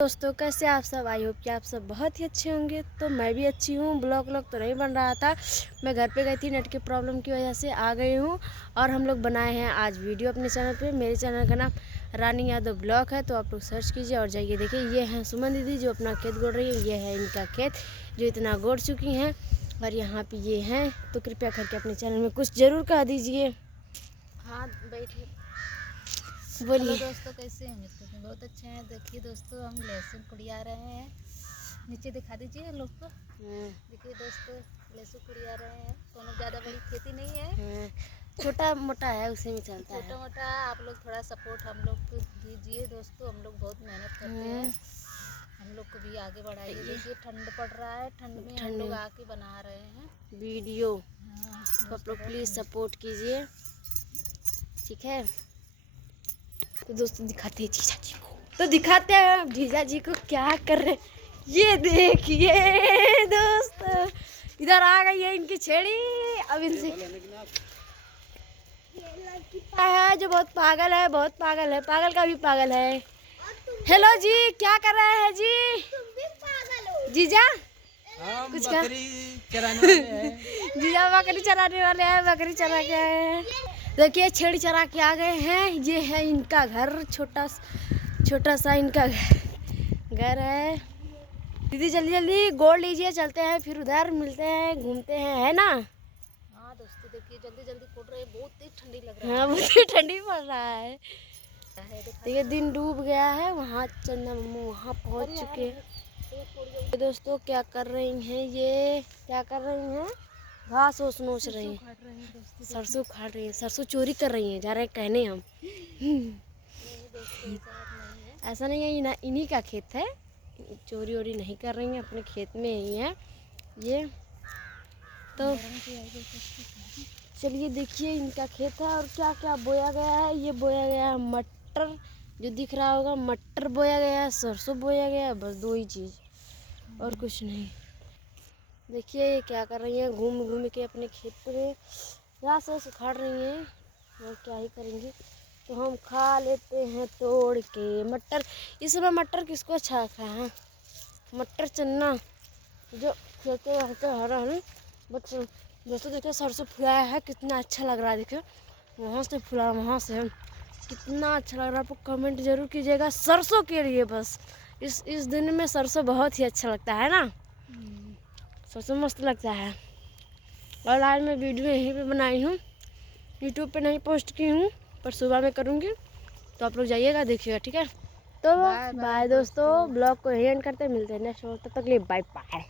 दोस्तों कैसे आप सब। आई होप कि आप सब बहुत ही अच्छे होंगे। तो मैं भी अच्छी हूँ। ब्लॉग तो नहीं बन रहा था, मैं घर पे गई थी, नेट के प्रॉब्लम की वजह से आ गई हूँ। और हम लोग बनाए हैं आज वीडियो अपने चैनल पे। मेरे चैनल का नाम रानी यादव ब्लॉग है, तो आप लोग सर्च कीजिए और जाइए देखिए। ये हैं सुमन दीदी जो अपना खेत गोड़ रही है। ये है इनका खेत जो इतना गोड़ चुकी हैं। और यहाँ पर ये हैं, तो कृपया करके अपने चैनल में कुछ ज़रूर कह दीजिए। हाँ बैठिए, बोलिए दोस्तों कैसे हैं? उम्मीद करते हैं बहुत अच्छे हैं। देखिए दोस्तों, हम लहसुन कुड़िया रहे हैं। नीचे दिखा दीजिए लोग को। देखिए दोस्तों, लहसुन कुड़िया रहे हैं। कोनो ज़्यादा बड़ी खेती नहीं है, छोटा मोटा है, उसी में चलता है। छोटा मोटा। आप लोग थोड़ा सपोर्ट हम लोग को दीजिए दोस्तों। हम लोग बहुत मेहनत करते हैं, हम लोग को भी आगे बढ़ाइए। देखिए ठंड पड़ रहा है, ठंड में हम लोग आके बना रहे हैं वीडियो। हाँ, तो आप लोग प्लीज़ सपोर्ट कीजिए, ठीक है। तो दोस्तों दिखाते हैं जीजा जी को। तो दिखाते हैं जीजा जी को क्या कर रहे। ये देखिए दोस्तों, इधर आ गई है इनकी छेड़ी। अब इनसे है जो बहुत पागल है, बहुत पागल है, पागल का भी पागल है। हेलो जी, क्या कर रहे हैं जी? तुम भी पागल हो जीजा। कुछ बकरी चराने वाले हैं। जीजा बकरी चराने वाले हैं, बकरी चरा के आए हैं। देखिए छेड़ी चरा के आ गए हैं। ये है इनका घर, छोटा सा इनका घर है। दीदी जल्दी जल्दी गोड़ लीजिए, चलते हैं फिर उधर मिलते हैं, घूमते हैं, है ना। हाँ दोस्तों देखिए, जल्दी जल्दी कोड़ रहे हैं, बहुत ही ठंडी लग रहा है। हाँ बहुत ही ठंडी पड़ रहा है। देखिए दिन डूब गया है, वहाँ चंदा मम्मू वहाँ पहुँच चुके हैं। दोस्तों क्या कर रही हैं, ये क्या कर रही हैं? घास ओस नोच रही हैं, सरसों काट रही हैं, सरसों चोरी कर रही हैं, जा रहे हैं कहने हम। ऐसा नहीं है, इन्हीं का खेत है, चोरी वोरी नहीं कर रही हैं, अपने खेत में ही है ये। तो चलिए देखिए इनका खेत है और क्या क्या बोया गया है। ये बोया गया है मटर, जो दिख रहा होगा मटर बोया गया है, सरसों बोया गया है, बस दो ही चीज़ और कुछ नहीं। देखिए ये क्या कर रही हैं, घूम घूम के अपने खेत में घास वास उखाड़ रही हैं, और क्या ही करेंगी। तो हम खा लेते हैं तोड़ के मटर। इस समय मटर किसको अच्छा लगता है? मटर चन्ना जो खेते रहते हरा है। बट दोस्तों देखिए सरसों फुलाया है, कितना अच्छा लग रहा है। देखिए वहाँ से फुला, वहाँ से कितना अच्छा लग रहा है। आपको कमेंट जरूर कीजिएगा सरसों के लिए। बस इस दिन में सरसों बहुत ही अच्छा लगता है ना, सरसों मस्त लगता है। और आज मैं वीडियो यहीं पे बनाई हूँ, यूट्यूब पे नहीं पोस्ट की हूँ, पर सुबह में करूँगी। तो आप लोग जाइएगा देखिएगा, ठीक है। तो बाय दोस्तों, ब्लॉग को यहीं एंड करते, मिलते हैं नेक्स्ट। तब तक के लिए बाय बाय।